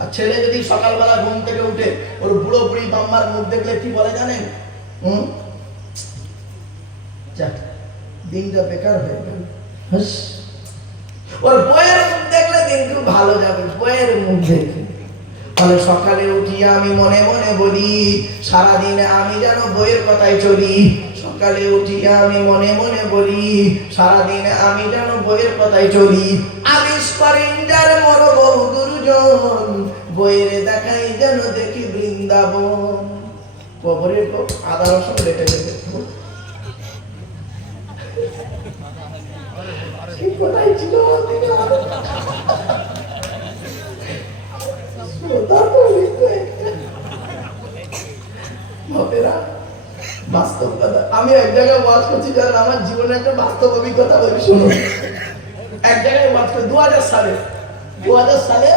আর ছেলে যদি সকালবেলা ঘুম থেকে উঠে ওর বুড়ো বুড়ি বাম্মার মুখ দেখলে কি বলে জানেন? দিনটা বেকার হয়ে গেল। ওর বইয়ের মুখ দেখলে দিন খুব ভালো যাবে, বইয়ের মুখ দেখে। তাহলে সকালে উঠিয়ে আমি মনে মনে বলি সারাদিন আমি যেন বইয়ের কথাই চলি। সকালে উঠিয়ে আমি মনে মনে বলি সারাদিন আমি যেন বইয়ের কথাই চলি। আদেশ করেন যার মর বহু দুর্জন, বইয়ের দেখাই যেন দেখি বৃন্দাবন। কবরের আদা রসুন রেখে দেবে, কোথায় ছিল বাস্তব কথা। আমি এক জায়গায় ওয়াজ করছি, কারণ আমার জীবনে একটা বাস্তব অভিজ্ঞতা বলি শুনো। এক জায়গায় ওয়াজ করি 2000 সালে,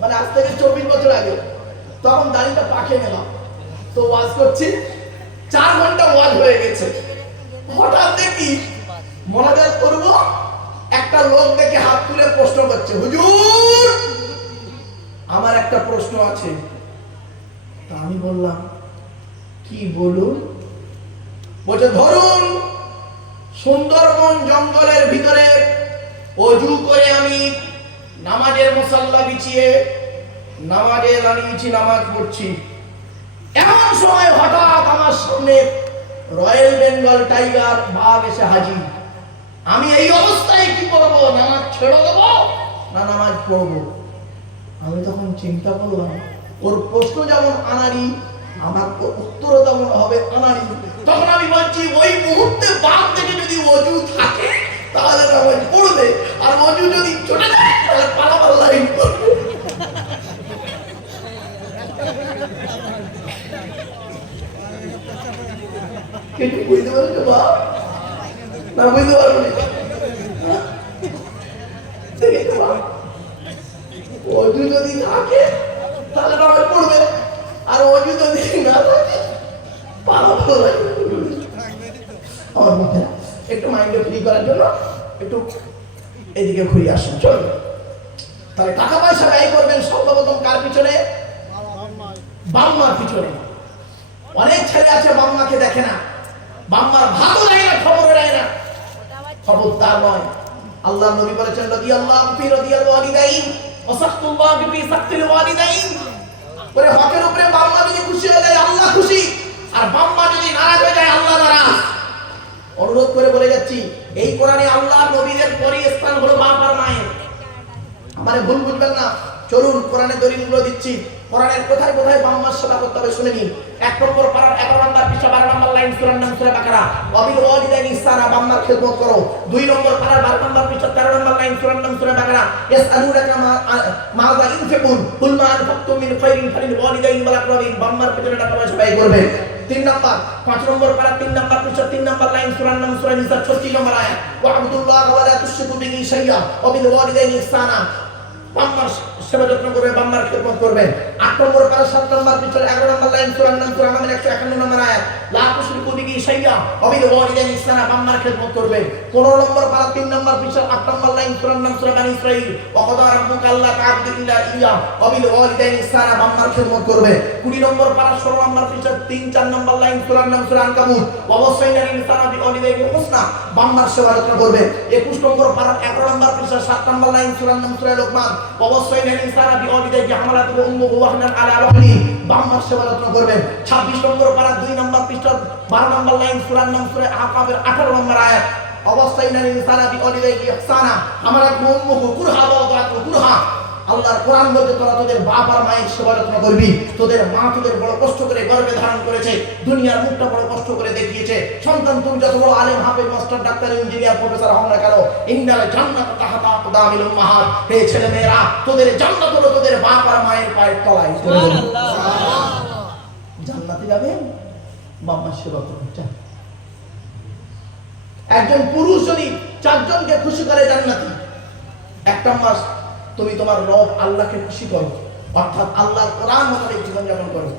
মানে আজ থেকে 24 বছর আগে। তখন দাড়িটা পাকে নিলাম, তো ওয়াজ করছি, 4 ঘন্টা ওয়াজ হয়ে গেছে। হঠাৎ দেখি মনোযোগ করব, একটা লোক দেখে হাত তুলে প্রশ্ন করছে, হুজুর আমার একটা প্রশ্ন আছে। তা আমি বললাম কি বলুন? বলছে ধরুন সুন্দরবন জঙ্গলের ভিতরে ওযু করে আমি নামাজের মুসাল্লা বিছিয়ে নামাজ পড়ছি। এমন সময় হঠাৎ আমার সামনে রয়্যাল বেঙ্গল টাইগার বাঘ এসে হাজির। আমি এই অবস্থায় কি করব? নামাজ ছেড়ে দেবো না নামাজ পড়বো? আমি তখন চিন্তা করলাম, ওর প্রশ্ন যেমন আনাড়ি, আমার উত্তর তেমন হবে আনাড়ি। তখন আমি বলছি ওই মুহূর্তে বাঘ থেকে যদি ওযু থাকে তাহলে নামাজ পড়বে, আর ওযু যদি চলে যায় তাহলে পালাবার লাইন করবে। কিছু বুঝতে পারছো বা না? বুঝতে পারবো না। ওযু যদি থাকে তাহলে নামাজ পড়বে, আর ওযু যদি না থাকে পালাবার লাইন করবে। আমার মধ্যে একটু মাইন্ডে ফ্রি করার জন্য একটু এদিকে ঘুরে আসুন, চলুন। তাহলে টাকা পয়সা ব্যয় করবেন সর্বপ্রথম কার পিছনে? বাম্মার পিছনে। অনেক ছেলে আছে বাম্মাকে দেখে না, বাম্মার ভাতও দেয় না, খবরও দেয় না। খবরদার নয়। আল্লাহ নবী বলেছেন রাদিয়াল্লাহু ফি রাদিয়াল ওয়ালিদাইন ওয়া সাখতুল্লাহি ফি সাখতিল ওয়ালিদাইন। ওরে হকের উপরে বাম্মা যদি খুশি হয়ে যায় আল্লাহ খুশি, আর বাম্মা যদি নারাজ হয়ে যায় আল্লাহ নারাজ। অনুরোধ করে বলে যাচ্ছি, এই কোরআনে আল্লাহ নবীদের পরই স্থান হলো বাপ আর মায়ের। আমারে ভুল বুঝবেন না, চলুন কোরআনের দলিলগুলো দিচ্ছি। কোরআনের কোথায় কোথায় বাম্মার সেবা করতে হবে শুনে নিন। 1 নম্বর পারার 11 নম্বর পৃষ্ঠা 12 নম্বর লাইন সূরার নাম সূরা বাকারা, ওয়াবিল ওয়ালিদাইনি ইহসানা, বাম্মার খেদমত করো। 2 নম্বর পারার 12 নম্বর পৃষ্ঠা 13 নম্বর লাইন সূরার নাম সূরা বাকারা, ইয়াসআলুনাকা মাযা ইনফিকুন কুল মা আনফাকতুম মিন খায়রিন ফালিল ওয়ালিদাইনি ওয়াল আকরাবিন, বাম্মার পেছনে টাকা পয়সা ব্যয় করবে। 3 নম্বর 5 নম্বর পারা 3 নম্বর পৃষ্ঠা 3 নম্বর লাইন সূরার নাম সূরা নিসা 36 নম্বর আয়াত, ওয়া'বুদুল্লাহ ওয়া লা তুশরিকু বিহি শাইআ ওয়াবিল ওয়ালিদাইনি ইহসানা, বাম্মার সেবা যত্ন করবে, বাম্মার খেদমত করবে। 8 নম্বর পারা 7 নম্বর পৃষ্ঠা 11 নম্বর লাইন সূরার নাম সূরা আনামের 151 নম্বর আয়াত, লা তুশরিকু বিহি শাইআ ওয়াবিল ওয়ালিদাইনি ইহসানা, বাম্মার খেদমত করবে। 15 নম্বর পারা 3 নম্বর পৃষ্ঠা 8 নম্বর লাইন সূরার নাম সূরা বানী ইসরাঈল, ওয়া ক্বাদা রাব্বুকা আল্লা তা'বুদু ইল্লা ইয়্যাহু ওয়াবিল ওয়ালিদাইনি ইহসানা, বাম্মার খেদমত করবে। 20 নম্বর পারা 16 নম্বর পৃষ্ঠা 3-4 নম্বর লাইন সূরার নাম সূরা আনকাবুত, ওয়া ওয়াসাইনাল ইনসানা বিওয়ালিদাইহি হুসনা, বাম্মার সেবা যত্ন করবে। 21 নম্বর পারা 11 নম্বর পৃষ্ঠা 7 নম্বর লাইন সূরার নাম সূরা লোকমান, ওয়া ওয়াসাইনাল ইনসানা বিওয়ালিদাইহি হামালাতুহু উম্মুহু ওয়াহনান আলা ওয়াহনি, বাম্মার সেবা যত্ন করবে। 26 নম্বর পারা 2 নম্বর পৃষ্ঠা 12 নম্বর লাইন সূরার নাম সূরা আহকাফের 18 নম্বর আয়াত, অবস্থাইনাল ইনসানা বিওয়ালিদাইহি ইহসানা হামালাতুহু উম্মুহু কুরহা ওয়া ওয়াদাতুহু কুরহা। আল্লাহর কোরআন বলতে তোরা তোদের বাপ আর মায়ের সেবা যত্ন করবি। তোদের মা তোদের বড় কষ্ট করে গর্ভে ধারণ করেছে, দুনিয়ার মুখটা বড় কষ্ট করে দেখিয়েছে। সন্তান তুমি যত বড় আলেম, হাফেজ, মাস্টার, ডাক্তার, ইঞ্জিনিয়ার, প্রফেসর হও না কেন, ইন্নাল জান্নাতা তাহতা আকদামিল উম্মাহাত, হে ছেলে মেয়েরা তোদের জান্নাত হলো তোদের বাপ আর মায়ের পায়ের তলায়। সুবহানাল্লাহ। জান্নাতে যাবেন বাম্মার সেবা করুন। একজন পুরুষ যদি 4 জনকে খুশি করে জান্নাতি। 1 নম্বর তুমি তোমার রব আল্লাহকে খুশি করো, অর্থাৎ আল্লাহর কোরআন মোতাবেক জীবন যাপন করো।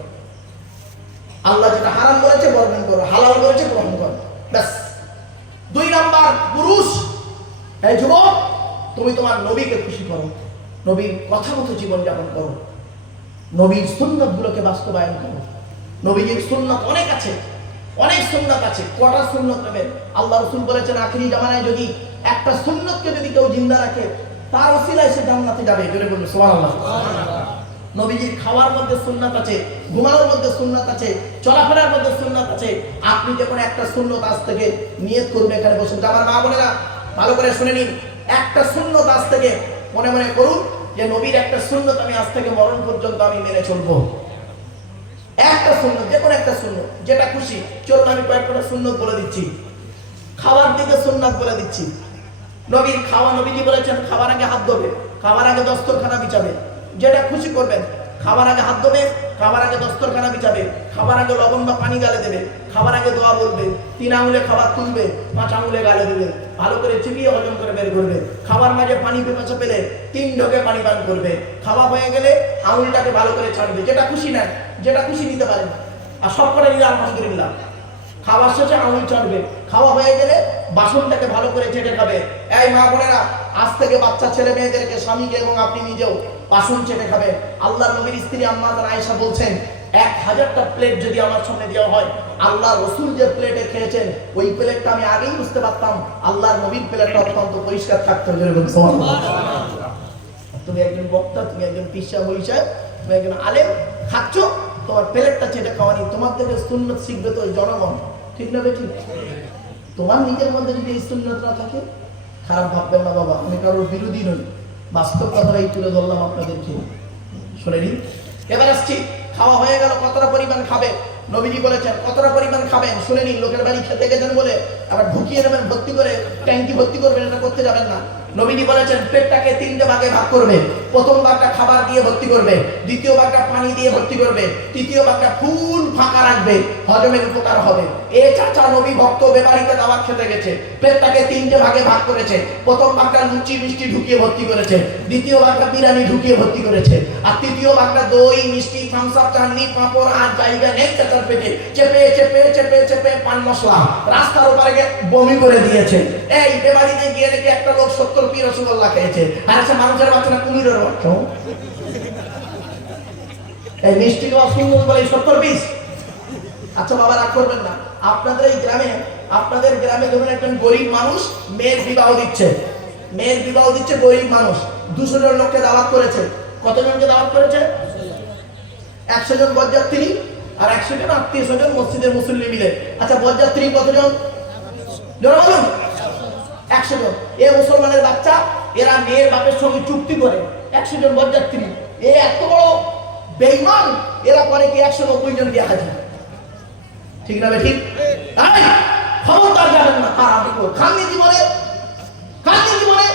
আল্লাহ যেটা হারাম করেছে বর্জন করো, হালাল করেছে গ্রহণ করো, ব্যাস। 2 নম্বর পুরুষ, এই যুবক তুমি তোমার নবীকে খুশি করো। নবীর কথা মতো জীবনযাপন করো, নবীর সুন্নতগুলোকে বাস্তবায়ন করো। নবীজির সুন্নত অনেক আছে, অনেক সুন্নত আছে। কটা সুন্নত নেবেন? আল্লাহ রাসূল বলেছেন আখিরি জামানায় যদি একটা সুন্নতকে যদি কেউ জিন্দা রাখে তার ওসিলায় সে জান্নাতে যাবে। জোরে বলুন সুবহানাল্লাহ। নবীজির খাওয়ার মধ্যে সুন্নাত আছে, ঘুমানোর মধ্যে সুন্নাত আছে, চলাফেরার মধ্যে সুন্নাত আছে। আপনি যখন একটা সুন্নত আজ থেকে নিয়ত করবেন, এখানে বসে আমার মা বোনেরা ভালো করে শুনে নিন, একটা সুন্নত আজ থেকে মনে মনে করুন যে নবীর একটা সুন্নত আমি আজ থেকে মরণ পর্যন্ত আমি মেনে চলবো। একটা সুন্নত, যে কোনো একটা সুন্নত, যেটা খুশি। চলুন আমি কয়েকটা সুন্নত বলে দিচ্ছি। খাওয়ার দিকে সুন্নাত বলে দিচ্ছি। নবীর খাওয়া, নবীজি বলেছেন খাবার আগে হাত ধোবে, খাবার আগে দস্তরখানা বিছাবে। যেটা খুশি করবেন, খাবার আগে হাত ধোবে, খাবার আগে দস্তরখানা বিছাবে, খাবার আগে লবণ বা পানি গালে দেবে, খাবার আগে দোয়া বলবে, 3 আঙুলে খাবার তুলবে, 5 আঙুলে গালে দেবে, ভালো করে চিবিয়ে হজম করে বের করবে। খাবার মাঝে পানি পিপাসা পেলে 3 ঢোকে পানি পান করবে। খাওয়া হয়ে গেলে আঙুলটাকে ভালো করে ছাড়বে। যেটা খুশি নেন, যেটা খুশি নিতে পারেন। আর সব করে নিলে আলহামদুলিল্লাহ। খাওয়ার শেষে আঙুল ছাড়বে। খাওয়া হয়ে গেলে বাসনটাকে ভালো করে চেটে খাবে। এই মা বোনেরা, আজ থেকে বাচ্চা ছেলে মেয়েদেরকে, স্বামীকে এবং আপনি নিজেও বাসন চেটে খাবে। আল্লাহর নবীর স্ত্রী আম্মা আয়েশা বলছেন 1000টা প্লেট যদি আমার সামনে দেওয়া হয়, আল্লাহ রাসূল যে প্লেটে খেয়েছেন ওই প্লেটটা আমি আগেই বুঝতে পারতাম আল্লাহর নবীর প্লেটটা অত্যন্ত পরিষ্কার থাকতো। সুবহানাল্লাহ। তুমি একজন বক্তা, তুমি একজন পিসা বইসা, তুমি একজন আলেম, খাচ্ছ, তোমার প্লেটটা চেটে খাওয়ানি। তোমার থেকে সুন্নত শিখবে তো জনগণ, ঠিক না বেঠিক? তোমার নিজের মধ্যে যদি এই সুন্নত না থাকে, খারাপ ভাববেন না বাবা, আমি কারোর বিরোধী নই, বাস্তব কথাটাই তুলে ধরলাম আপনাদেরকে। শুনে নিন। এবার আসছি, খাওয়া হয়ে গেল, কতটা পরিমাণ খাবে? নবীজি বলেছেন কতটা পরিমাণ খাবেন শুনে নিন। লোকের বাড়ি খেতে গেছেন বলে আবার ঢুকিয়ে নেবেন, ভর্তি করে ট্যাঙ্কি ভর্তি করবেন, এটা করতে যাবেন না। নবীজি বলেছেন পেটটাকে 3টে ভাগে ভাগ করবে। প্রথম ভাগটা খাবার দিয়ে ভর্তি করবে, দ্বিতীয় ভাগটা পানি দিয়ে ভর্তি করবে, তৃতীয় ভাগটা ফুল ফাঁকা রাখবে, হজমের উপকার হবে। এ চাচা নবী ভক্ত বেবাড়িতে দাওয়াত খেতে গেছে, পেটটাকে 3টে ভাগে ভাগ করেছে। প্রথম ভাগটা লুচি মিষ্টি ঢুকিয়ে ভর্তি করেছে, দ্বিতীয় ভাগটা বিরিয়ানি ঢুকিয়ে ভর্তি করেছে, আর তৃতীয় ভাগটা দই মিষ্টি থামসআপ চাটনি পাঁপড় আর জায়গা নেই চাচার পেটে চেপে চেপে চেপে চেপে পান মশলা রাস্তার উপরে বমি করে দিয়েছে। এই বেবাড়িতে গিয়ে দেখে একটা লোক 70 পিস রসগোল্লা খেয়েছে, আর একটা মানুষের বাচ্চা না কুমিরের বাচ্চা। এই মিষ্টি খাওয়া সুন্দর বলে 70 পিস। আচ্ছা বাবা, রাগ করবেন না। আপনাদের এই গ্রামে, আপনাদের গ্রামে ধরুন একজন গরিব মানুষ মেয়ের বিবাহ দিচ্ছে, মেয়ের বিবাহ দিচ্ছে গরিব মানুষ, 200 জন লোককে দাওয়াত করেছে। কতজনকে দাওয়াত করেছে? 100 জন বরযাত্রী আর 100 জন আত্মীয় স্বজন মসজিদের মুসল্লি মিলে। আচ্ছা বরযাত্রী কতজন? জোরে বলুন। 100 জন। এ মুসলমানের বাচ্চা, এরা মেয়ের বাপের সঙ্গে চুক্তি করে 100 জন বরযাত্রী। এ এত বড় বেঈমান, এরা করে কি 190 জন দিয়ে হাজির। ঠিক না ঠিক? তাই খবরদার যাবেন না। আর আপনি খাননি জীবনে, খাননি জীবনে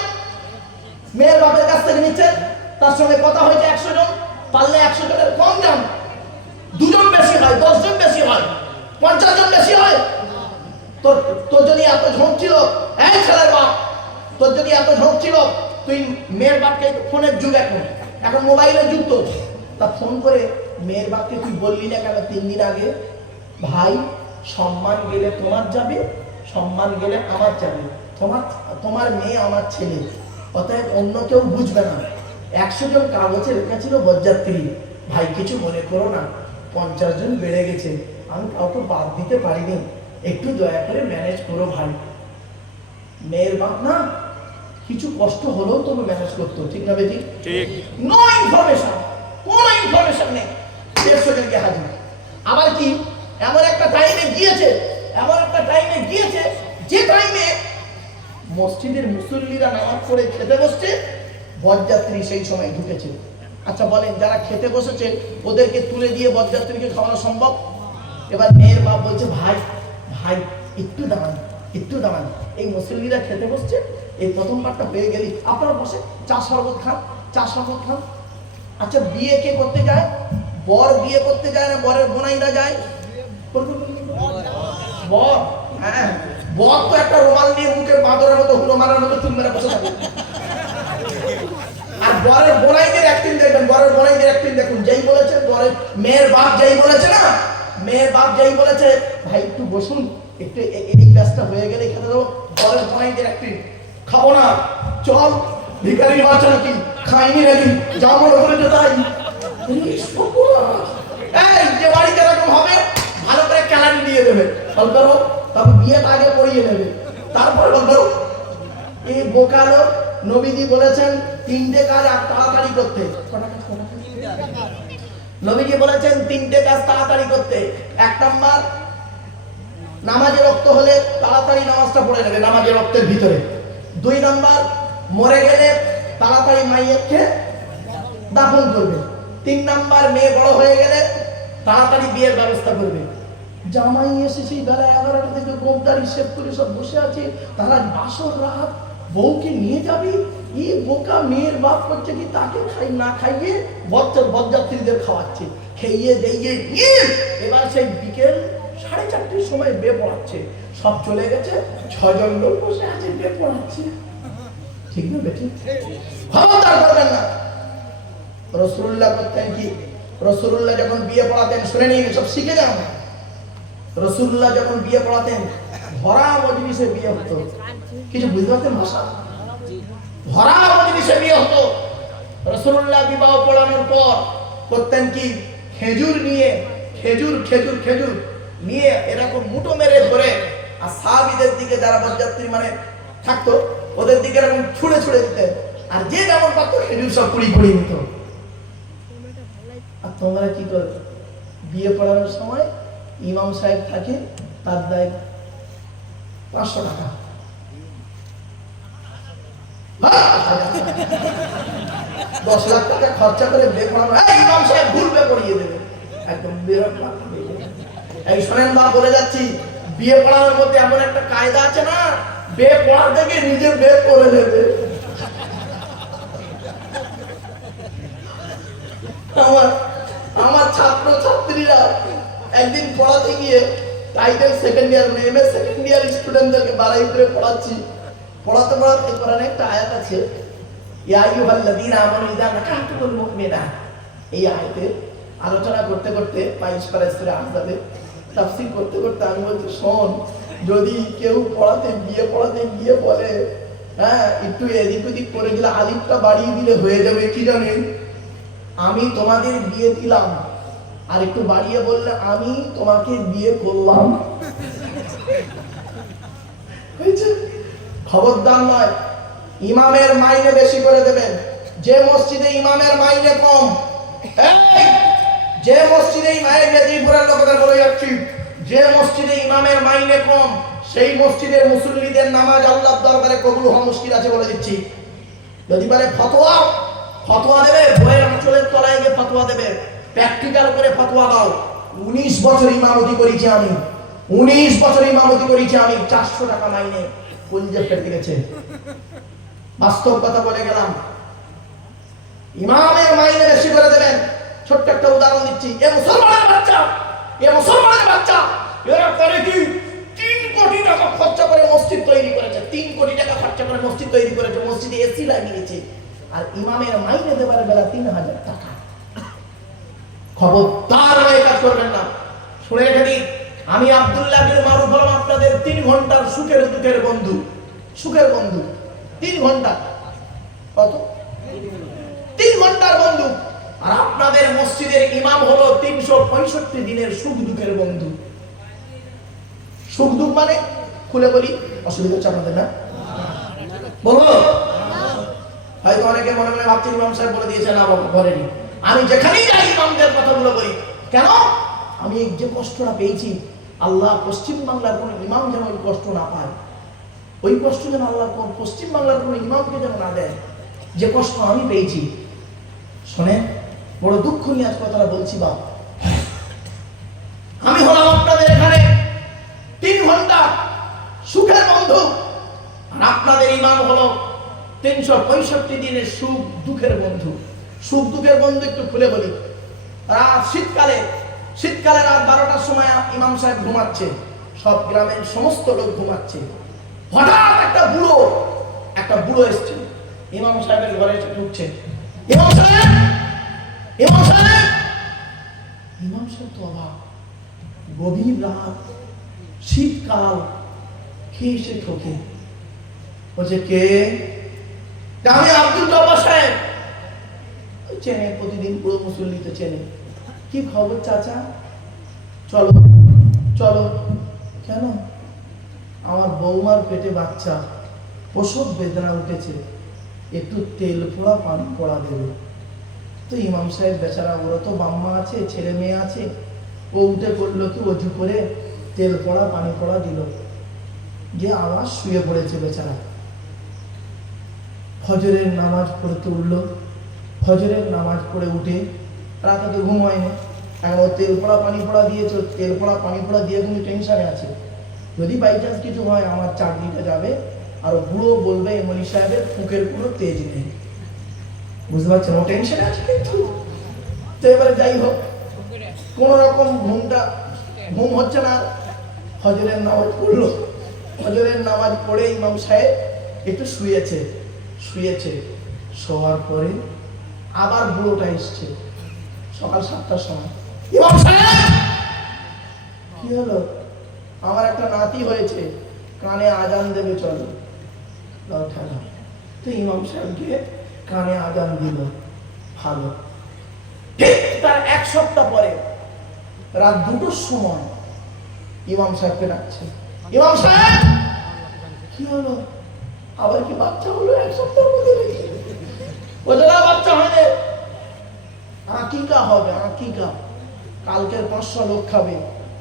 মেয়ের বাপের কাছ থেকে নিচ্ছেন, তার সঙ্গে কথা হয়েছে 100 জন, পারলে 100 জনের কম যান, 2 জন বেশি হয়, 10 জন বেশি হয়, 50 জন বেশি হয়। তোর যদি এত ঝোঁক ছিল, এই ছেলের বাপ, তোর যদি এত ঝোঁক ছিল, তুই মেয়ের বাপকে, ফোনের যুগ এখন মোবাইলের যুগ, তো তা ফোন করে মেয়ের বাপকে তুই বললি না কেন 3 দিন আগে, ভাই সম্মান গেলে তোমার যাবে, সম্মান গেলে আমার যাবে, তোমার মেয়ে আমার ছেলে, অতএব অন্য কেউ বুঝবে না। 100 জন কাগজে লেখা ছিল বরযাত্রী। ভাই কিছু মনে করো না, 50 জন বেড়ে গেছে, আমি কাউকে বাদ দিতে পারিনি, একটু দয়া করে ম্যানেজ করো ভাই। মেয়ের বাপ না কিছু কষ্ট হলেও তুমি ম্যানেজ করতো, ঠিক না বেটি? ঠিক। নো ইনফরমেশন, কোনো ইনফরমেশন নেই, 150 জনকে হাজির। আবার কি এমন একটা টাইমে গিয়েছে, এমন একটা টাইমে গিয়েছে যে টাইমে মসজিদের মুসল্লিরা নামাজ পড়ে খেতে বসছে, বরযাত্রী সেই সময় ঢুকেছে। আচ্ছা বলেন, যারা খেতে বসেছে ওদেরকে তুলে দিয়ে বরযাত্রীকে খাওয়ানো সম্ভব? এবার মেয়ের বাপ বলছে ভাই ভাই একটু দাঁড়ান, একটু দাঁড়ান, এই মুসল্লিরা খেতে বসছে, এই প্রথম পার্টটা হয়ে গেলি আপনারা বসে চা শরবত খান, চা শরবত খান। আচ্ছা বিয়ে কে করতে যায়? বর বিয়ে করতে যায় না বরের বোনাইরা যায়? বর, হ্যাঁ বর তো একটা রুমাল নিয়ে মুখে বাঁদরের মতো হুড়ো মারার মতো চুল মেরে বসে থাকে। আর বরের বোনাইদের অ্যাক্টিং দেখবেন, বরের বোনাইদের অ্যাক্টিং দেখুন। যেই বলেছে বরের মেয়ের বাপ, যেই বলেছে না, মেয়ের বাপ যেই বলেছে ভাই একটু বসুন, একটু এই ব্যাসটা হয়ে গেলে খেতে দেবো, বরের বোনাইদের অ্যাক্টিং, খাবো না, চল ভিখারির বাচ্চা নাকি খাইনি নাকি যা মনে করেছে তাই। এই যে বাড়িতে এরকম হবে ভালো করে ক্যালারি দিয়ে দেবে, বলতো তবে বিয়েটা আগে পড়িয়ে নেবে, তারপর বলতো এই বোকালো। নবীজি বলেছেন 3টে কাজ তাড়াতাড়ি করতে। নবীজি বলেছেন 3টে কাজ তাড়াতাড়ি করতে। 1 নাম্বার, নামাজে রক্ত হলে তাড়াতাড়ি নামাজটা পড়ে নেবে নামাজের রক্তের ভিতরে। 2 নাম্বার, মরে গেলে তাড়াতাড়ি মাইয়াতকে দাফন করবে। 3 নাম্বার, মেয়ে বড় হয়ে গেলে তাড়াতাড়ি বিয়ের ব্যবস্থা করবে। জামাই এসে সেই বেলা 11টা থেকে গোপদারি শেভ করে সব বসে আছে, তারা বাসর রাত বউকে নিয়ে যাবি। এই বোকা মেয়ের বাপ করছে কি তাকে খাই না খাইয়ে বরযাত্রীদের খাওয়াচ্ছে, খেয়ে দিয়ে নিয়ে এবার সেই বিকেল 4:30টার সময় বে পড়াচ্ছে। সব চলে গেছে, 6 জন লোক বসে আছে বে পড়াচ্ছে। ঠিক না বেটি? খবরদার করবেন না। রাসূলুল্লাহ করতেন কি? রাসূলুল্লাহ যখন বিয়ে পড়াতেন, শুনে নিন সব শিখে যান। রাসূলুল্লাহ যখন বিয়ে পড়াতেন ভরা মজলিসে বিয়ে হতো। কিছু বুঝতে পারতেন ভাষা? ভরা মজলিসে বিয়ে হতো। রাসূলুল্লাহ বিবাহ পড়ানোর পর করতেন কি? খেজুর নিয়ে খেজুর নিয়ে এরকম মুঠো মেরে ধরে আর সাহাবীদের দিকে যারা বরযাত্রী মানে থাকতো ওদের দিকে এরকম ছুঁড়ে দিতেন, আর যে যেমন পারতো খেজুর সব কুড়ি নিত। আর তোমরা কি করো? বিয়ে পড়ানোর সময় ইমাম সাহেব থাকে, তার দায় 500 টাকা। 10 লাখ টাকা খরচা করে বিয়ে পড়ানো, ইমাম সাহেব ভুলবে পড়িয়ে দেবে একদম। এই শোনেন মা, বলে যাচ্ছি, বিয়ে পড়ানোর মধ্যে এমন একটা কায়দা আছে না, বিয়ে পড়া থেকে নিজে বিয়ে করে নেবে। আমার ছাত্র ছাত্রীরা একদিন পড়াতে গিয়ে টাইটেল সেকেন্ড ইয়ার মানে এমএ সেকেন্ড ইয়ার স্টুডেন্টদেরকে বাড়াই করে পড়াতে কোরআনে একটা আয়াত আছে, ইয়া আইয়ুহাল্লাযীনা আমানু ইযা নাকাহতুমুল মুমিনাত। এই আয়াতে আলোচনা করতে পাইসপারে আহজাবে তাফসীর করতে আমি বলছি, শোন, যদি কেউ বিয়ে পড়াতে গিয়ে বলে একটু এদিক ওদিক করে দিলে, আলিফটা বাড়িয়ে দিলে হয়ে যাবে, কি জানেন, আমি তোমাদের বিয়ে দিলাম, আর একটু বাড়িয়ে বললে আমি তোমাকে বিয়ে করলাম। খবরদার নয়, ইমামের মাইনে বেশি করে দেবেন। যে মসজিদে ইমামের মাইনে কম, যে মসজিদে ইমামের মাইনে কম সেই মসজিদের মুসল্লিদের নামাজ আল্লাহর দরবারে কবুল হওয়া মুশকিল আছে বলে দিচ্ছি। যদি পারে ফতোয়া দেবে, বইয়ের অঞ্চলের তলায় গিয়ে ফতোয়া দেবে, প্র্যাকটিক্যাল করে ফতোয়া দাও। 19 বছর ইমামতি করেছি আমি, 400 টাকা মাইনে কুঞ্জে ফেটে গেছে। বাস্তব কথা বলে গেলাম, ইমামের মাইনে বেশি করে দেবেন। ছোট্ট একটা উদাহরণ দিচ্ছি, এ মুসলমানের বাচ্চা এরা করে কি 3 কোটি টাকা খরচা করে মসজিদ তৈরি করেছে, 3 কোটি টাকা খরচা করে মসজিদ তৈরি করেছে, মসজিদে এসি লাগিয়েছে, আর ইমামের মাইনে দেবার বেলা 3000 টাকা। খবরদার এই কাজ করবেন না। শুনে রেখে দিন, আমি আব্দুল্লাহ বিন মারুফ হলাম আপনাদের 3 ঘন্টার সুখের দুঃখের বন্ধু। 3 ঘন্টা, কত? 3 ঘন্টার বন্ধু। আর আপনাদের মসজিদের ইমাম হলো 365 দিনের সুখ দুঃখের বন্ধু। সুখ দুঃখ মানে খুলে বলি, অসুবিধা হচ্ছে আপনাদের না? বলো। হয়তো অনেকে মনে মনে ভাবছেন ইমাম সাহেব বলে দিয়েছে, না বাবা বলেনি। আমি যেখানেই যাই ইমামদের কথাগুলো বলি। কেন? আমি যে কষ্টটা পেয়েছি, আল্লাহ পশ্চিম বাংলার কোন ইমাম যেন ওই কষ্ট না পায়, ওই কষ্ট যেন আল্লাহ পশ্চিম বাংলার কোন ইমামকে যেন না দেয়, যে কষ্ট আমি পেয়েছি। শোনেন, বড় দুঃখ নিয়ে আজ কথাটা বলছি। বাপ, আমি হলাম আপনাদের এখানে 3 ঘন্টা সুখের বন্ধু, আর আপনাদের ইমাম হলো 365 দিনের সুখ দুঃখের বন্ধু। সুখ দুঃখের বন্ধু একটু খুলে বলি। রাত শীতকালে রাত 12টার সময় ইমাম সাহেব ঘুমাচ্ছে, সব গ্রামের সমস্ত লোক ঘুমাচ্ছে। হঠাৎ একটা বুড়ো এসছে, ইমাম সাহেবের ঘরে এসে ঢুকছে। ইমাম সাহেব তো অবাক, গভীর রাত, শীতকাল, কে এসে ঠোকে? বলছে কে? আমি আব্দুল জব্বার সাহেব। চেনে, প্রতিদিন পুরো মুসল্লি তো চেনে। কি খবর চাচা? চলো চলো। কেন? আমার বৌমার পেটে বাচ্চা, প্রসব বেদনা উঠেছে, একটু তেল পোড়া পানি পোড়া দেবে। তো ইমাম সাহেব বেচারা, ওরা তো বাম্মা আছে, ছেলে মেয়ে আছে, ও উঠে করলো কি, অজু করে তেল পোড়া পানি পোড়া দিল, যে আবার শুয়ে পড়েছে বেচারা। ফজরের নামাজ পড়তে উঠলো, ফজরের নামাজ পড়ে উঠে, রাতে তো ঘুম হয়নি, এখন ও তেল পোড়া পানি পোড়া দিয়েছে, তেল পোড়া পানি পোড়া দিয়ে কিন্তু টেনশনে আছে, যদি বাই চান্স কিছু হয় আমার চাকরিটা যাবে, আর বুড়ো বলবে মনি সাহেবের মুখের কোনো তেজ নেই। বুঝতে পারছেন? ও টেনশনে আছে কিন্তু। তো এবারে যাই হোক, কোন রকম ঘুম হচ্ছে না, ফজরের নামাজ পড়লো। ফজরের নামাজ পড়ে ইমাম সাহেব একটু শুয়েছে। শোয়ার পরে আবার বুড়োটা এসছে সকাল 7টার সময়। ইমাম সাহেব, কি হলো? আমার একটা নাতি হয়েছে, কানে আজান দেবে, চলো। তো ইমাম সাহেবকে কানে আজান দিল, ভালো। তার 1 সপ্তাহ পরে রাত 2টোর সময় ইমাম সাহেবকে ডাকছে, ইমাম সাহেব কি হলো? আবার কি বাচ্চা হলো 1 সপ্তাহের মধ্যে? ওজলা বাচ্চা হয়নি, আকিকা হবে, আকিকা। কালকের 500 লোক খাবে,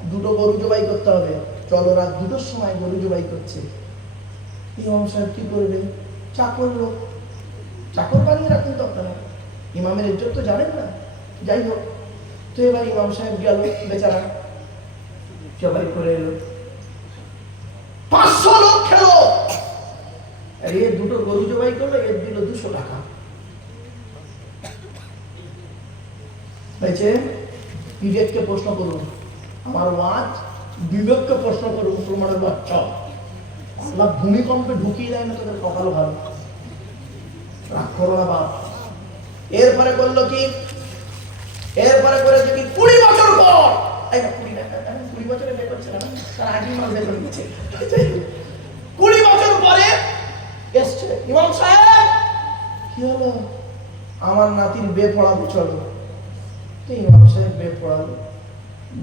2টো গরু জবাই করতে হবে, চলো। রাত 2টোর সময় গরু জবাই করছে। ইমাম সাহেব কি করবে? চাকর লোক, চাকর বানিয়ে রাখুন তো আপনারা, ইমামের ইজ্জত তো জানেন না। যাই হোক, তো এবার ইমাম সাহেব গেল, বেচারা জবাই করে এলো, 500 লোক খেলো। আর এ 2টো গরু জবাই করলো, এর দিল 200 টাকা। হয়েছে? বিবেককে প্রশ্ন করুন, আমার ওয়াজ বিবেককে প্রশ্ন করুন, মুসলমানের বাচ্চা। আল্লাহ ভূমিকম্পে ঢুকিয়ে দেয় না, তোদের কপাল ভালো, রাগ করো না বাপ। এরপরে করলো কি? এরপরে করেছে কি, 20 বছর পর, 20 বছরে বের করছে না, তার আগেই মাল বের করে দিচ্ছে। 20 বছর পরে এসছে, ইমাম সাহেব কি হলো? আমার নাতির বে পড়াতে চলো। তো ইমাম সাহেব বে পড়ালো,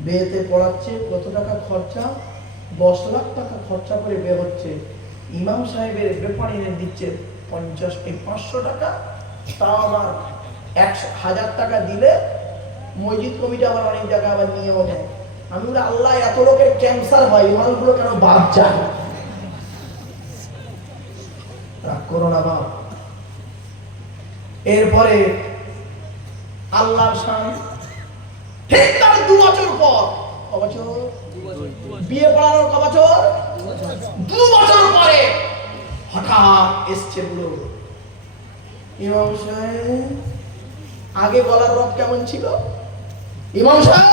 বেতে পড়াচ্ছে। কত টাকা খরচা? 10 লাখ টাকা খরচা করে বে হচ্ছে। ইমাম সাহেবের বেপানি দিচ্ছে 500 টাকা, তাও আবার 1000 টাকা দিলে মসজিদ কমিটি আবার অনেক জায়গায় আবার নিয়ে ওঠে। আমি বলি, আল্লাহ, এত লোকের ক্যান্সার হয়, মালগুলো কেন বাদ যায়? রাগ করো না বাপ। এরপরে আল্লাহর শান, ঠিক তার 2 বছর পর, কবছর বিয়ে পড়ানোর, কবছর 2 বছর পরে হঠাৎ এসছে বলো, ইমাম সাহেব আগে গলার রব কেমন ছিল? ইমাম সাহেব।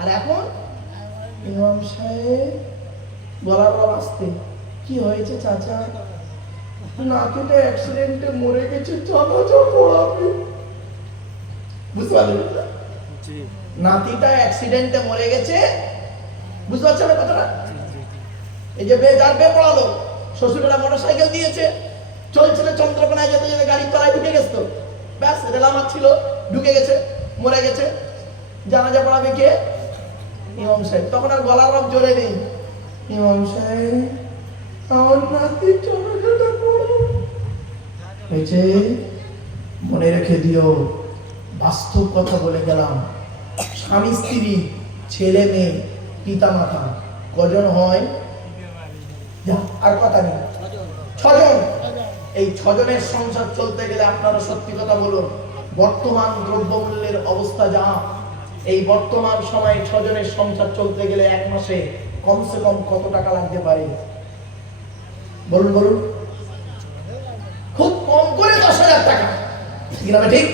আর এখন ইমাম সাহেব গলার রব আসতে। কি হয়েছে চাচা? নাতিটা অ্যাক্সিডেন্টে মরে গেছে, চলো পড়াবে। বুঝতে পারলেন? নাতিটা অ্যাক্সিডেন্টে মরে গেছে, বুঝতে পারছেন না কথাটা? এই যে যার বে পড়ালো, শ্বশুরেরা মোটরসাইকেল দিয়েছে, চলছিল চন্দ্রকোনায় যেতে যেতে গাড়ির তলায় ঢুকে গেছে, ব্যাস রেলা মারছিল, ঢুকে গেছে, মরে গেছে। জানাজা পড়াবে কে? ইমাম সাহেব। তখন আর গলার রব জোরে নেই, ইমাম সাহেব আমার নাতির জানাজাটা পড়ো। হয়েছে? মনে রেখে দিও, বাস্তব কথা বলে গেলাম। স্বামী স্ত্রী, ছেলে মেয়ে, পিতা মাতা কজন হয়? আর কথা নেই, 6 জন। এই 6 জনের সংসার চলতে গেলে আপনারা সত্যি কথা বলুন, বর্তমান দ্রব্যমূল্যের অবস্থা যা, এই বর্তমান সময়ে 6 জনের সংসার চলতে গেলে 1 মাসে কমসে কম কত টাকা লাগতে পারে? বলুন বলুন। খুব কম করে 10,000 টাকা, ঠিক না? ঠিক?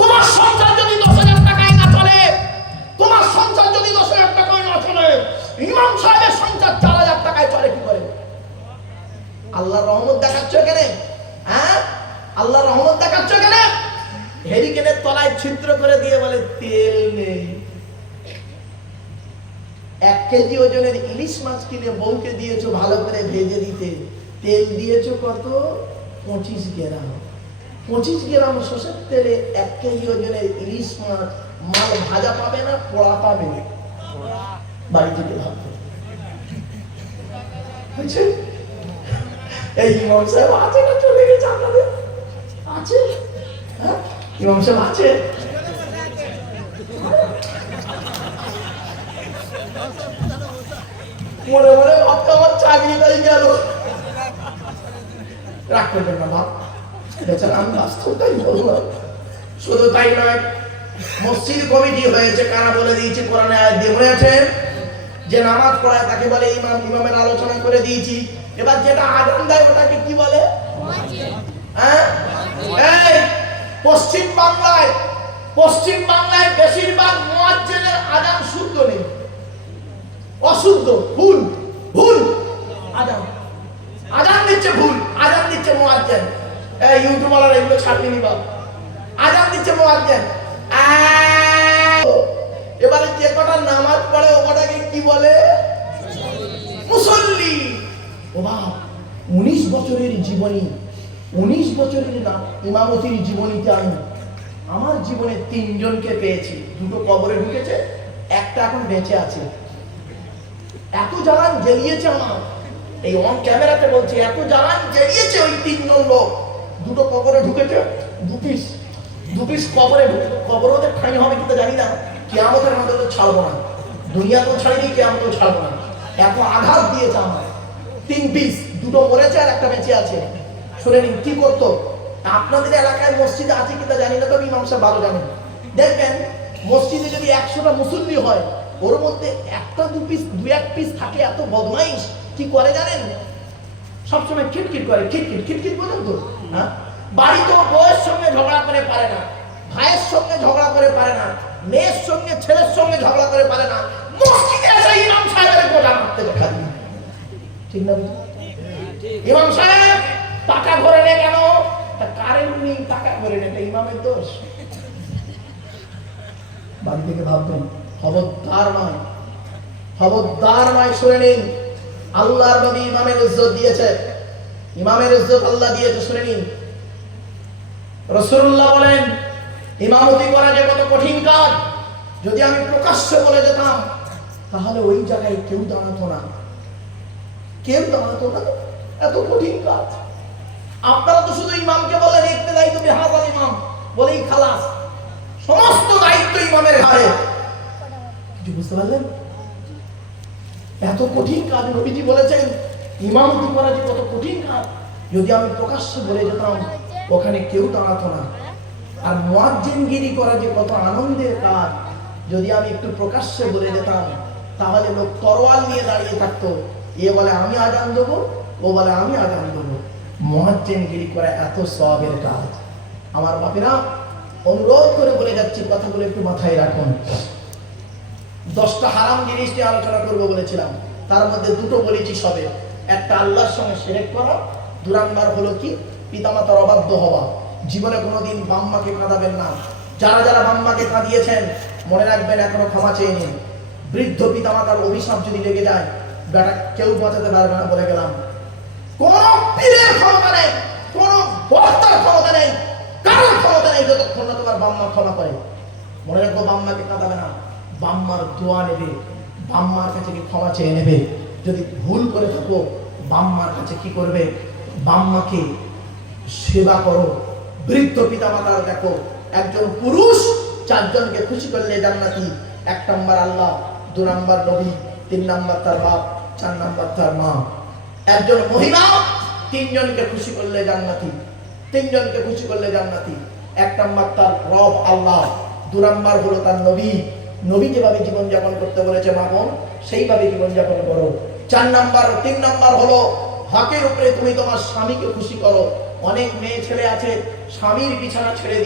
তোমার সংসার যদি 10,000 টাকায় না চলে, তোমার সংসার যদি 10,000 টাকায় না চলে, ইমাম সাহেবের সংসার 4,000 টাকায় চলে কি করে? আল্লাহর রহমত দেখাচ্ছ এখানে? হ্যাঁ, আল্লাহর রহমত দেখাচ্ছ এখানে? হেরিকেনের তলায় ছিদ্র করে দিয়ে বলে তেল নেই। 1 কেজি ওজনের ইলিশ মাছ কিনে বউকে দিয়েছো ভালো করে ভেজে দিতে, তেল দিয়েছো কত? 25 গ্রাম। 25 গ্রাম সর্ষের তেলে 1 কেজি ওজনের ইলিশ মাছ মাল ভাজা পাবে না পোড়া পাবে? বাড়ি থেকে ভাববে এই ইমাম সাহেব আছে না চলে গেছে আপনাদের? আছে? হ্যাঁ ইমাম সাহেব আছে? মনে মনে ভাবতে আমার চাকরিটাই গেল। রাগ করবেন না ভাব, বেচারা আমি বাস্তবটাই বললাম। শুধু তাই নয়, মসজিদ কমিটি হয়েছে, কারা বলে দিয়েছে কোরআনে আয়াত দিয়ে মনে আছে যে নামাজ পড়ায় তাকে বলে ইমাম, ইমামের আলোচনা করে দিয়েছি। এবার যেটা আযান দেয় ওটাকে কি বলে? হ্যাঁ এই পশ্চিম বাংলায় বেশিরভাগ মুয়াজ্জিনের আযান শুদ্ধ নেই, অশুদ্ধ, ভুল ভুল আযান দিচ্ছে, ভুল আযান দিচ্ছে মুয়াজ্জিন। এই ইউটিউবাররা এগুলো ছাড়তে নিবা, আযান দিচ্ছে মুয়াজ্জিন। এবারে যে কটা নামাজ পড়ে ও কটাকে কি বলে? মুসল্লি। ও বাবা, 19 বছরের জীবনী, 19 বছরের ইমামতির জীবনীতে আমি আমার জীবনে 3 জনকে পেয়েছি। 2টো কবরে ঢুকেছে, একটা এখন বেঁচে আছে। এত জানান জ্বালিয়েছে আমার, এই অন ক্যামেরাতে বলছি, এত জানান জ্বালিয়েছে ওই 3 জন লোক। 2টো কবরে ঢুকেছে, 2 পিস কবরে ওদের ঠাঁই হবে কিন্তু জানি না। কিয়ামতের মধ্যে তো ছাড়বো না, দুনিয়াতেও ছাড়িনি, কিয়ামতেও ছাড়বো না। এত আঘাত দিয়েছে আমার। 3 পিস, 2টো মরেছে আর একটা বেঁচে আছে। শুনে নিন কি করতো। আপনাদের এলাকায় মসজিদে আছে কিনা জানি না, তবে ইমাম সাহেব ভালো জানেন। দেখবেন মসজিদে যদি 100টা মুসল্লি হয়, ওর মধ্যে 1-2 পিস থাকে এত বদমাইশ। কি করে জানেন? সবসময় খিটখিট করে, খিটখিট বোঝেন তো? হ্যাঁ, বাড়িতে বউয়ের সঙ্গে ঝগড়া করে পারে না, ভাইয়ের সঙ্গে ঝগড়া করে পারে না, মেয়ের সঙ্গে ছেলের সঙ্গে ঝগড়া করে পারে না, মসজিদে এসে ইমাম সাহেবের গোটা মারতে দেখা দিন। ঠিক না? ইমাম সাহেব টাকা ভরে নেয় কেন? কারেন্ট নেই, টাকা ভরে নেয়, এটা ইমামের দোষ। বাড়ি থেকে ভাববেন, খবরদার নয়। শুনে নিন, আল্লাহর নবী ইমামের ইজ্জত দিয়েছে, ইমামের ইজ্জত আল্লাহ দিয়েছে। শুনে নিন, রাসূলুল্লাহ বলেন ইমামতি করা যে কত কঠিন কাজ। যদি আমি প্রকাশ্যে বলে যেতাম তাহলে ওই জায়গায় কেউ দাঁড়াতো না, এত কঠিন কাজ। আপনারা তো শুধু ইমামকে বলেন ইক্তেদাই তো বিহাযাল ইমাম, বলেই খালাস, সমস্ত দায়িত্ব ইমামের ঘাড়ে। কিছু বুঝতে পারলেন? এত কঠিন কাজ নবীজি বলেছেন, ইমামতি করা যে কত কঠিন কাজ। যদি আমি প্রকাশ্যে বলে যেতাম ওখানে কেউ দাঁড়াতো না। আর মুয়াজ্জিনগিরি করা যে কত আনন্দের কাজ, যদি আমি একটু প্রকাশ্যে বলে যেতাম তাহলে লোক তরোয়াল নিয়ে দাঁড়িয়ে থাকতো। এ বলে আমি আযান দেবো, ও বলে আমি আযান দেবো। মুয়াজ্জিনগিরি করা এত সওয়াবের কাজ। আমার বাপেরা, অনুরোধ করে বলে যাচ্ছি, কথাগুলো একটু মাথায় রাখুন। 10টা হারাম জিনিস নিয়ে আলোচনা করবো বলেছিলাম, তার মধ্যে 2টো বলেছি সবে। একটা আল্লাহর সঙ্গে শিরক করা, 2 নাম্বার হলো কি পিতামাতার অবাধ্য হওয়া। জীবনে কোনোদিন বাম্মাকে কাঁদাবেন না। যারা বাম্মাকে কাঁদিয়েছেন মনে রাখবেন এখনো ক্ষমা চেয়ে নিন। বৃদ্ধ পিতামাতার অভিশাপ যদি লেগে যায়, বেটা কেউ বাঁচাতে পারবে না বলে গেলাম। কোন পীরের ক্ষমতা নেই, কোন বক্তার ক্ষমতা নেই, কারোর ক্ষমতা নেই যতক্ষণ না তোমার বাম্মা ক্ষমা করে। মনে রাখবো, বাম্মাকে কাঁদাবে না, বাম্মার দোয়া নেবে, বাম্মার কাছে কি ক্ষমা চেয়ে নেবে। যদি ভুল করে থাকো বাম্মার কাছে কি করবে? বাম্মাকে সেবা করো। বৃদ্ধ পিতামাতার দেখো, একজন পুরুষ 4 জনকে খুশি করলে জান্নাতি। 1 নাম্বার আল্লাহ, 2 নাম্বার নবী, 3 নাম্বার তার বাপ, 4 নাম্বার তার মা। একজন মহিলা 3 জনকে খুশি করলে জান্নাতি, 3 জনকে খুশি করলে জান্নাতি। 1 নাম্বার তার রব আল্লাহ, 2 নাম্বার হলো তার নবী। নবী যেভাবে জীবনযাপন করতে বলেছে মা বোন, সেইভাবে জীবনযাপন করো। 3 নাম্বার হলো হকের উপরে তুমি তোমার স্বামীকে খুশি করো। অনেক মেয়ে ছেলে আছে স্বামীর বিছানা ছেড়ে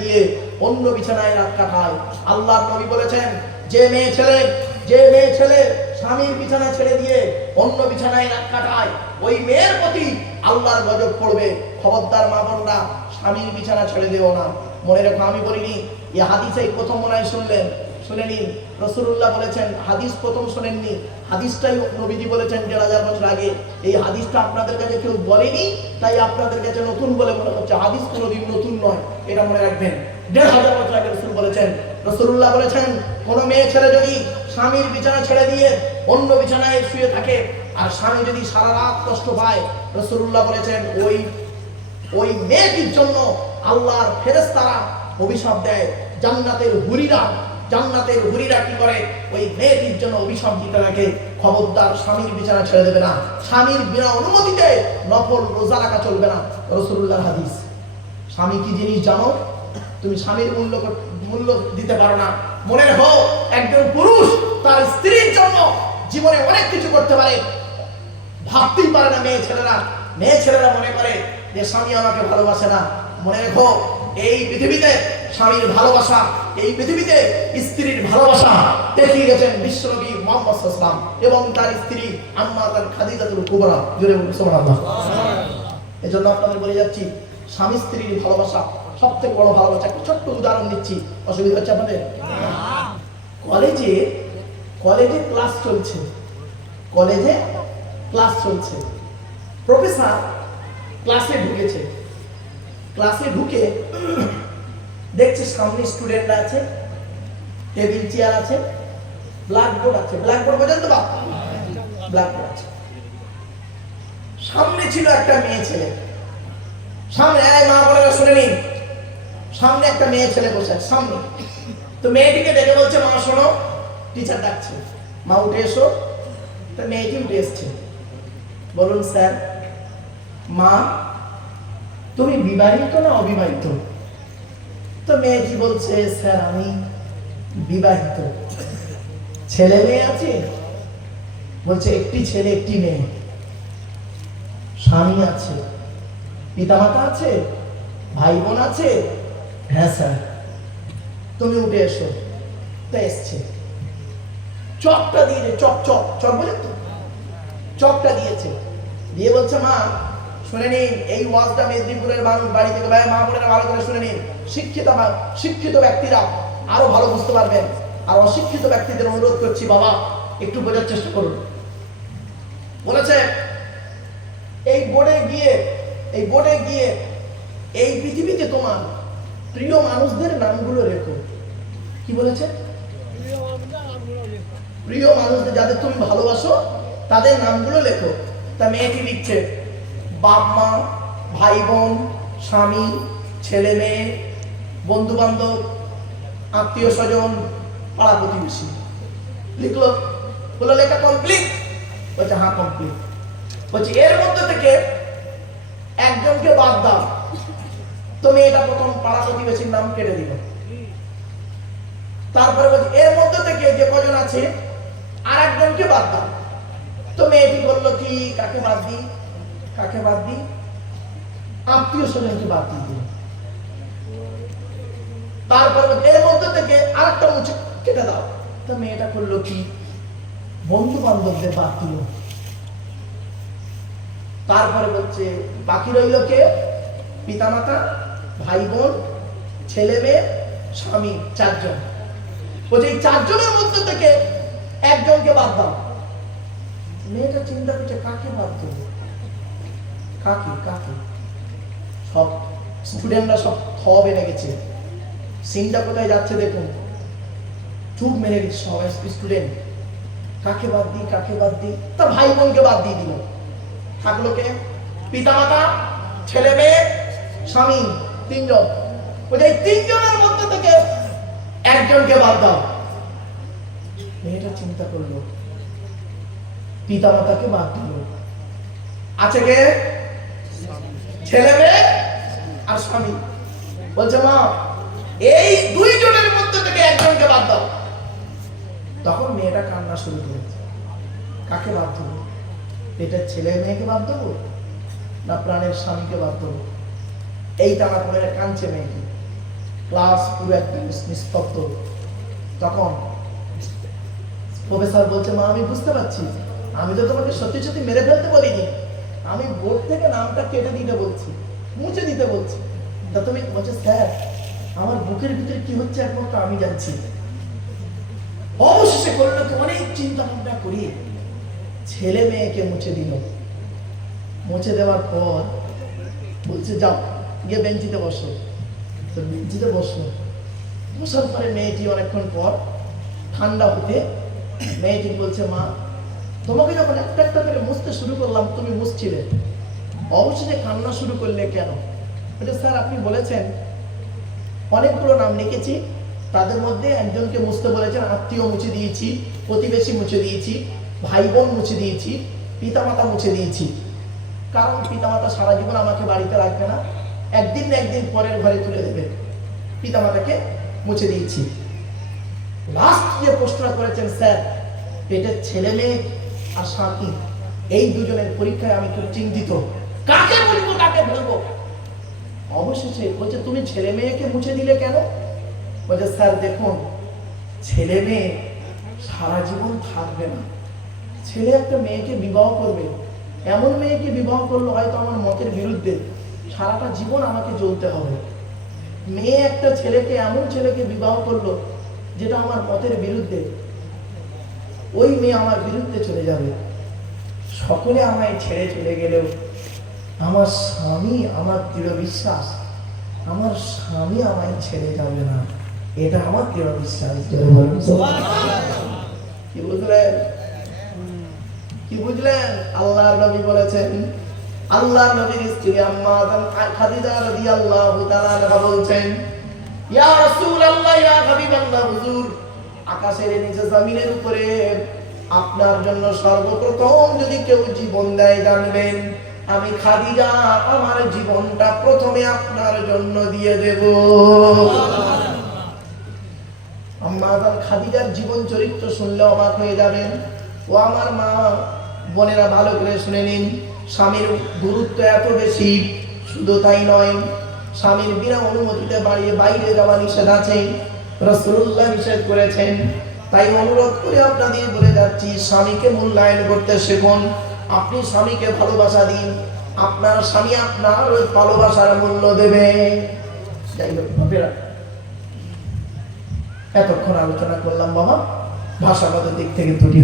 দিয়ে অন্য বিছানায় রাত কাটায়। আল্লাহর নবী বলেছেন, যে মেয়ে ছেলে স্বামীর বিছানা ছেড়ে দিয়ে অন্য বিছানায় রাত কাটায়, ওই মেয়ের প্রতি আল্লাহর গজব পড়বে। খবরদার মা বোনরা, স্বামীর বিছানা ছেড়ে দেও না। মনে রেখো, আমি বলিনি, এই হাদিসেই প্রথম মনে হয় শুনলেন, শুনে নিন, রাসূলুল্লাহ বলেছেন, হাদিস প্রথম শুনেননি, হাদিসটাই নবীজি বলেছেন ১,৫০০ বছর আগে। এই হাদিসটা আপনাদের কাছে কেউ বলেনি, তাই আপনাদের কাছে নতুন বলে মনে হচ্ছে। হাদিস কোনোদিন নতুন নয়, এটা মনে রাখবেন। ১,৫০০ বছর আগে রাসূল বলেছেন। রাসূলুল্লাহ বলেছেন, কোন মেয়ে ছেলে যদি স্বামীর বিছানা ছেড়ে দিয়ে অন্য বিছানায় শুয়ে থাকে, আর স্বামী যদি সারা রাত কষ্ট পায়, রাসূলুল্লাহ বলেছেন ওই মেয়েটির জন্য আল্লাহর ফেরেশতারা অভিশাপ দেয়। জান্নাতের হুরিরা কি করে, ওই মেয়েটির জন্য অভিশাপ দিতে থাকে, খবরদার স্বামীর বিছানা ছেড়ে দেবে না, স্বামীর বিনা অনুমতিতে নফল রোজা রাখা চলবে না। রাসূলুল্লাহর হাদিস। স্বামী কি জিনিস জানো? তুমি স্বামীর মূল্য দিতে পারো না। মনে রেখো, একজন পুরুষ তার স্ত্রীর জন্য জীবনে অনেক কিছু করতে পারে, ভাবতেই পারে না মেয়ে ছেলেরা মনে করে যে স্বামী আমাকে ভালোবাসে না। মনে রেখো, এই পৃথিবীতে স্বামীর ভালোবাসা, এই পৃথিবীতে স্ত্রীর ভালোবাসা দেখিয়ে গেছেন বিশ্বনবী মুহাম্মদ সাল্লাল্লাহু আলাইহি ওয়াসাল্লাম এবং তার স্ত্রী আম্মা খাদিজাতুল কুবরা। জোরে বলুন সুবহানাল্লাহ। এজন্য আপনাদের বলে যাচ্ছি, স্বামী স্ত্রীর ভালোবাসা সবথেকে বড় ভালোবাসা। একটা ছোট্ট উদাহরণ দিচ্ছি, অসুবিধা হচ্ছে আপনাদের? কলেজে ক্লাস চলছে, প্রফেসর ক্লাসে ঢুকে দেখছে সামনে স্টুডেন্টরা আছে, টেবিল চেয়ার আছে, ব্ল্যাকবোর্ড আছে। ব্ল্যাকবোর্ড বোঝেন তো বাপ? ব্ল্যাকবোর্ড আছে। সামনে ছিল একটা মেয়ে ছেলে, সামনে মা বোনেরা শুনে নিন, সামনে একটা মেয়ে ছেলে বসে আছে সামনে। তো মেয়েটিকে ডেকে বলছে, মা শোনো, টিচার ডাকছে, মা উঠে এসো। তো মেয়েটি উঠে এসছে। বলুন স্যার, মা তুমি বিবাহিত না অবিবাহিত? তো মেয়েটি বলছে, স্যার আমি বিবাহিত। ছেলে মেয়ে আছে? বলছে একটি ছেলে একটি মেয়ে। স্বামী আছে? পিতামাতা আছে? ভাই বোন আছে? হ্যাঁ স্যার। তুমি উঠে এসো। তো এসছে, চকটা দিয়েছে, চক বলে তো, চকটা দিয়েছে, দিয়ে বলছে, মা শুনে নিন, এই ওয়াজটা মেদিনীপুরের মানুষ বাড়ি থেকে ভাই মা বোনেরা ভালো করে শুনে নিন। শিক্ষিত ব্যক্তিরা আরো ভালো বুঝতে পারবেন, আর অশিক্ষিত ব্যক্তিদের অনুরোধ করছি, বাবা একটু বোঝার চেষ্টা করুন। বলেছে, এই বোর্ডে গিয়ে এই পৃথিবীতে তোমার প্রিয় মানুষদের নামগুলো লেখো। কি বলেছে? প্রিয় মানুষদের, যাদের তুমি ভালোবাসো তাদের নামগুলো লেখো। তা মেয়েটি লিখছে, বাপ মা, ভাই বোন, স্বামী, ছেলে মেয়ে, বন্ধু বান্ধব, আত্মীয় স্বজন, পাড়া প্রতিবেশী লিখলো। বললো লেখা কমপ্লিট? বলছে হ্যাঁ কমপ্লিট। বলছে এর মধ্যে থেকে একজনকে বাদ দাও। তো মেয়েটা প্রথম পাড়া প্রতিবেশীর নাম কেটে দিল। তারপরে বলছে এর মধ্যে থেকে যে কজন আছে আর একজনকে বাদ দাও। তো মেয়েটি বললো কি কাকে বাদ দিই? আত্মীয় স্বজনকে বাদ দিই। তারপরে এর মধ্যে থেকে আরেকটা মুছে কেটে দাও। তো মেয়েটা করলো কি, বন্ধু বান্ধবদের বাদ দিল। তারপরে বলছে বাকি রইল কে? পিতামাতা, ভাই বোন, ছেলে মেয়ে, স্বামী, 4 জন। বলছে এই 4 জনের মধ্যে থেকে একজনকে বাদ দাও। মেয়েটা চিন্তা করছে কাকে বাদ দেবো, কাকে? সব স্টুডেন্টরা সব বেড়ে গেছে। সিনটা কোথায় যাচ্ছে দেখুন, চুপ মেরে গেছে সবাই স্টুডেন্ট। কাকে বাদ দিই? তার ভাই বোনকে বাদ দিয়ে দিল। থাকলো কে? পিতামাতা, ছেলে মেয়ে, স্বামী, 3 জন। বলছে এই 3 জনের মধ্যে থেকে একজনকে বাদ দাও। মেয়েটা চিন্তা করলো, পিতামাতাকে বাদ দিল, আছে কে? ছেলে মেয়ে আর স্বামী। বলছে মা এই 2 জনের মধ্যে থেকে একজনকে বাদ দাও। তখন মেয়েটা কান্না শুরু করেছে। কাকে বাদ দেবো? এটা ছেলে মেয়েকে বাদ দেবো না প্রাণের স্বামীকে বাদ দেবো? এই টানা পড়ে কাঁদছে মেয়েটি। ক্লাস পুরো একদম নিস্তব্ধ। তখন প্রফেসর বলছে, মা আমি বুঝতে পারছি, আমি তো তোমাকে সত্যি মেরে ফেলতে বলিনি, আমি বোর্ড থেকে নামটা কেটে দিতে বলছি, মুছে দিতে বলছি। তা তুমি বলছে, স্যার আমার বুকের ভিতরে কি হচ্ছে একমাত্র আমি জানছি। অবশেষে করলো তো অনেক চিন্তা ভাবনা করি ছেলে মেয়েকে মুছে দিল। মুছে দেওয়ার পর বলছে যাও গিয়ে বেঞ্চিতে বসো। তো বেঞ্চিতে বসো। বসার পরে মেয়েটি অনেকক্ষণ পর ঠান্ডা হতে মেয়েটি বলছে মা তোমাকে যখন একটা একটা করে মুছতে শুরু করলাম তুমি মুছছিলে, অবশেষে কান্না শুরু করলে কেন? বলছে স্যার আপনি বলেছেন অনেকগুলো নাম লিখেছি, তাদের মধ্যে একজনকে মুছতে বলেছেন, আত্মীয় মুছে দিয়েছি, প্রতিবেশী মুছে দিয়েছি, ভাই বোন মুছে দিয়েছি, পিতামাতা মুছে দিয়েছি। কারণ পিতামাতা সারা জীবন আমাকে বাড়িতে রাখবে না, একদিন না একদিন পরের ঘরে তুলে দেবে, পিতামাতাকে মুছে দিয়েছি। লাস্ট যে প্রশ্নটা করেছেন স্যার পেটের ছেলে মেয়ে আর স্বামী এই দুজনের পরীক্ষায় আমি খুব চিন্তিত, কাকে বলবো কাকে বলবো। অবশেষে বলছে তুমি ছেলে মেয়েকে মুছে দিলে কেন? বলছে স্যার দেখুন ছেলে মেয়ে সারা জীবন থাকবে না, ছেলে একটা মেয়েকে বিবাহ করবে, এমন মেয়েকে বিবাহ করলো হয়তো আমার মতের বিরুদ্ধে, সারাটা জীবন আমাকে জ্বলতে হবে। মেয়ে একটা ছেলেকে এমন ছেলেকে বিবাহ করলো যেটা আমার মতের বিরুদ্ধে, ওই মেয়ে আমার বিরুদ্ধে চলে যাবে। সকলে আমায় ছেড়ে চলে গেলেও আমার স্বামী, আমার দৃঢ় বিশ্বাস আমার স্বামী আমায় ছেড়ে যাবে না, এটা আমার দৃঢ় বিশ্বাস। কি বুঝলেন? কি বুঝলেন? আল্লাহর নবী বলেছেন, আল্লাহর নবীর স্ত্রী আম্মা খাদিজা রাদিয়াল্লাহু তাআলা আনহা বলছেন, ইয়া রাসূলুল্লাহ ইয়া হাবিবাল্লাহ হুজুর, আকাশের নিচে জমিনের উপরে আপনার জন্য সর্বপ্রথম যদি কেউ জীবন দেয় জানবেন আমি খাদিজা আমার জীবনটা প্রথমে আপনার জন্য দিয়ে দেব। আম্মা খাদিজার জীবন চরিত্র শুনলে অবাক হয়ে যাবেন। ও আমার মা বোনেরা ভালো করে শুনে নিন, স্বামীর গুরুত্ব এত বেশি। শুধু তাই নয়, স্বামীর বিনা অনুমতিতে বাইরে যাওয়া নিষেধ আছে, রাসূলুল্লাহ নিষেধ করেছেন। তাই অনুরোধ করে আপনাদের বলে যাচ্ছি স্বামীকে মূল্যায়ন করতে শিখুন। আপনি স্বামীকে ভালোবাসা দিন, আপনার স্বামী আপনার ওই ভালোবাসার মূল্য দেবে। যাই হোক বাপেরা, এতক্ষণ আলোচনা করলাম বাবা ভাষাগত দিক থেকে ত্রুটি